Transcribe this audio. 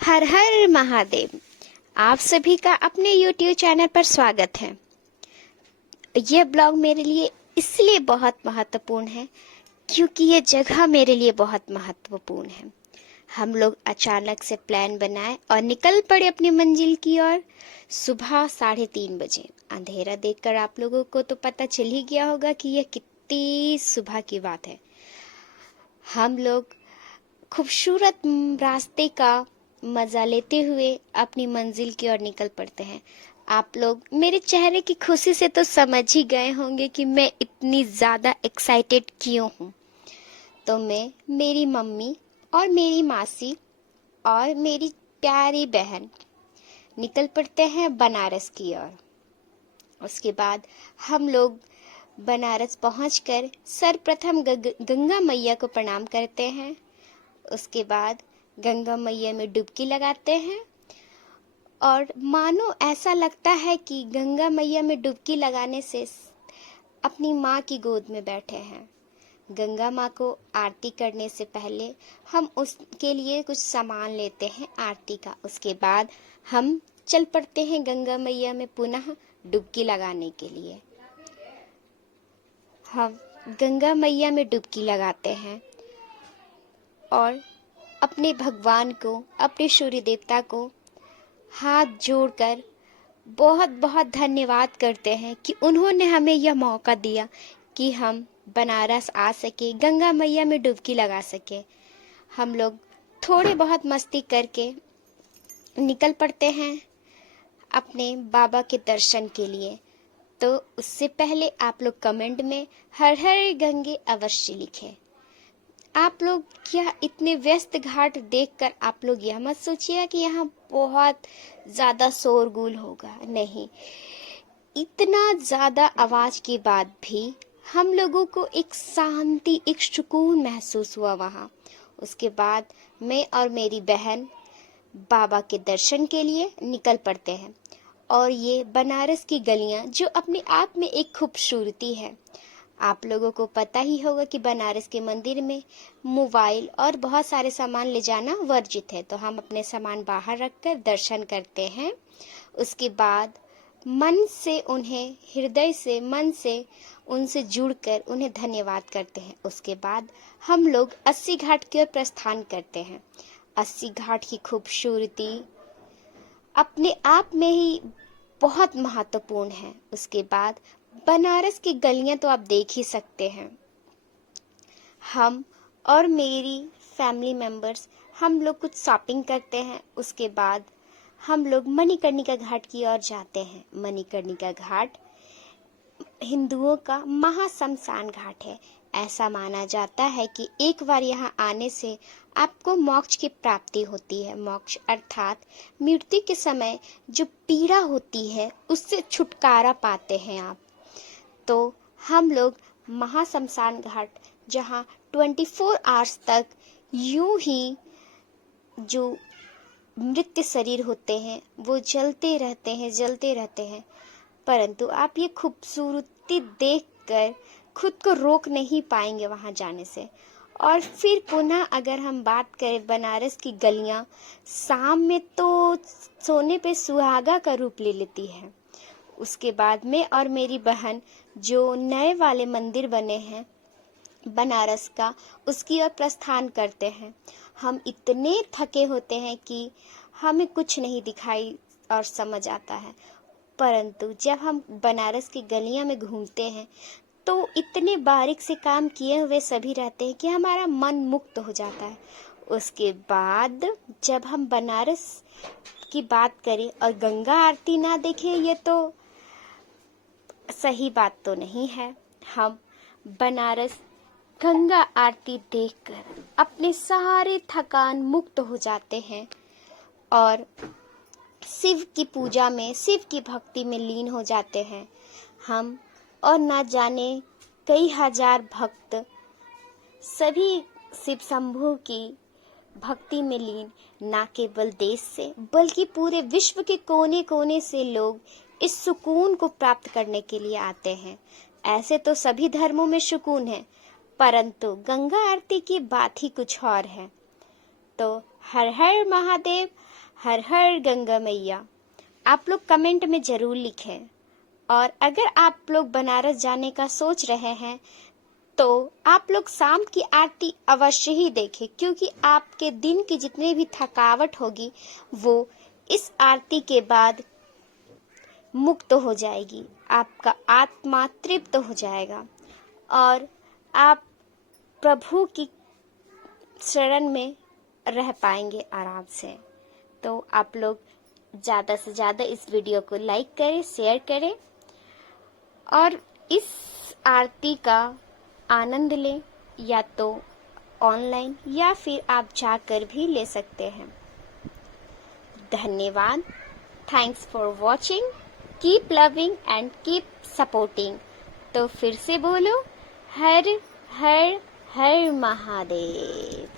हर हर महादेव। आप सभी का अपने YouTube चैनल पर स्वागत है। यह ब्लॉग मेरे लिए इसलिए बहुत महत्वपूर्ण है क्योंकि ये जगह मेरे लिए बहुत महत्वपूर्ण है। हम लोग अचानक से प्लान बनाए और निकल पड़े अपनी मंजिल की ओर। सुबह 3:30 बजे। अंधेरा देखकर आप लोगों को तो पता चल ही गया होगा कि यह कितनी सुबह की बात है। हम लोग खूबसूरत रास्ते का मजा लेते हुए अपनी मंजिल की ओर निकल पड़ते हैं। आप लोग मेरे चेहरे की खुशी से तो समझ ही गए होंगे कि मैं इतनी ज्यादा एक्साइटेड क्यों हूँ। तो मैं, मेरी मम्मी और मेरी मासी और मेरी प्यारी बहन निकल पड़ते हैं बनारस की ओर। उसके बाद हम लोग बनारस पहुंचकर सर्वप्रथम गंगा मैया को प्रणाम करते हैं। उसके बाद गंगा मैया में डुबकी लगाते हैं और मानो ऐसा लगता है कि गंगा मैया में डुबकी लगाने से अपनी माँ की गोद में बैठे हैं। गंगा माँ को आरती करने से पहले हम उसके लिए कुछ सामान लेते हैं आरती का। उसके बाद हम चल पड़ते हैं गंगा मैया में पुनः डुबकी लगाने के लिए। हम गंगा मैया में डुबकी लगाते हैं और अपने भगवान को, अपने सूर्य देवता को हाथ जोड़कर बहुत बहुत धन्यवाद करते हैं कि उन्होंने हमें यह मौका दिया कि हम बनारस आ सके, गंगा मैया में डुबकी लगा सके। हम लोग थोड़े बहुत मस्ती करके निकल पड़ते हैं अपने बाबा के दर्शन के लिए। तो उससे पहले आप लोग कमेंट में हर हर गंगे अवश्य लिखें। आप लोग क्या इतने व्यस्त घाट देखकर आप लोग यह मत सोचिए कि यहाँ बहुत ज्यादा शोरगुल होगा। नहीं, इतना ज्यादा आवाज के बाद भी हम लोगों को एक शांति, एक सुकून महसूस हुआ वहाँ। उसके बाद मैं और मेरी बहन बाबा के दर्शन के लिए निकल पड़ते हैं। और ये बनारस की गलियां जो अपने आप में एक खूबसूरती है। आप लोगों को पता ही होगा कि बनारस के मंदिर में मोबाइल और बहुत सारे सामान ले जाना वर्जित है, तो हम अपने सामान बाहर रखकर दर्शन करते हैं। उसके बाद मन से उन्हें, हृदय से, मन से उनसे जुड़कर उन्हें धन्यवाद करते हैं। उसके बाद हम लोग 80 घाट की ओर प्रस्थान करते हैं। 80 घाट की खूबसूरती अपने आप में ही बहुत महत्वपूर्ण है। उसके बाद बनारस की गलियां तो आप देख ही सकते हैं। हम और मेरी फैमिली मेंबर्स, हम लोग कुछ शॉपिंग करते हैं। उसके बाद हम लोग मणिकर्णिका घाट की ओर जाते हैं। मणिकर्णिका घाट हिंदुओं का महाश्मशान घाट है। ऐसा माना जाता है कि एक बार यहाँ आने से आपको मोक्ष की प्राप्ति होती है। मोक्ष अर्थात मृत्यु के समय जो पीड़ा होती है उससे छुटकारा पाते हैं आप। तो हम लोग महाश्मशान घाट, जहाँ 24 आवर्स तक यूं ही जो मृत शरीर होते हैं वो जलते रहते हैं, परंतु आप ये खूबसूरती देखकर खुद को रोक नहीं पाएंगे वहां जाने से। और फिर पुनः अगर हम बात करें बनारस की गलियां, शाम में तो सोने पे सुहागा का रूप ले लेती है। उसके बाद मैं और मेरी बहन जो नए वाले मंदिर बने हैं बनारस का, उसकी ओर प्रस्थान करते हैं। हम इतने थके होते हैं कि हमें कुछ नहीं दिखाई और समझ आता है, परंतु जब हम बनारस की गलियां में घूमते हैं तो इतने बारीक से काम किए हुए सभी रहते हैं कि हमारा मन मुक्त हो जाता है। उसके बाद जब हम बनारस की बात करें और गंगा आरती ना देखें, ये तो सही बात तो नहीं है। हम बनारस गंगा आरती देखकर अपने सारे थकान मुक्त हो जाते हैं और शिव की पूजा में, शिव की भक्ति में लीन हो जाते हैं हम। और ना जाने कई हजार भक्त सभी शिव शंभू की भक्ति में लीन, ना केवल देश से बल्कि पूरे विश्व के कोने कोने से लोग इस सुकून को प्राप्त करने के लिए आते हैं। ऐसे तो सभी धर्मों में सुकून है, परंतु गंगा आरती की बात ही कुछ और है। तो हर हर महादेव, हर हर गंगा मैया। आप लोग कमेंट में जरूर लिखें। और अगर आप लोग बनारस जाने का सोच रहे हैं तो आप लोग शाम की आरती अवश्य ही देखें, क्योंकि आपके दिन की जितनी भी थकावट होगी वो इस आरती के बाद मुक्त हो जाएगी। आपका आत्मा तृप्त हो जाएगा और आप प्रभु की शरण में रह पाएंगे आराम से। तो आप लोग ज़्यादा से ज़्यादा इस वीडियो को लाइक करें, शेयर करें और इस आरती का आनंद लें, या तो ऑनलाइन या फिर आप जाकर भी ले सकते हैं। धन्यवाद। Thanks for watching. Keep loving and keep supporting. तो फिर से बोलो, हर हर हर महादेव।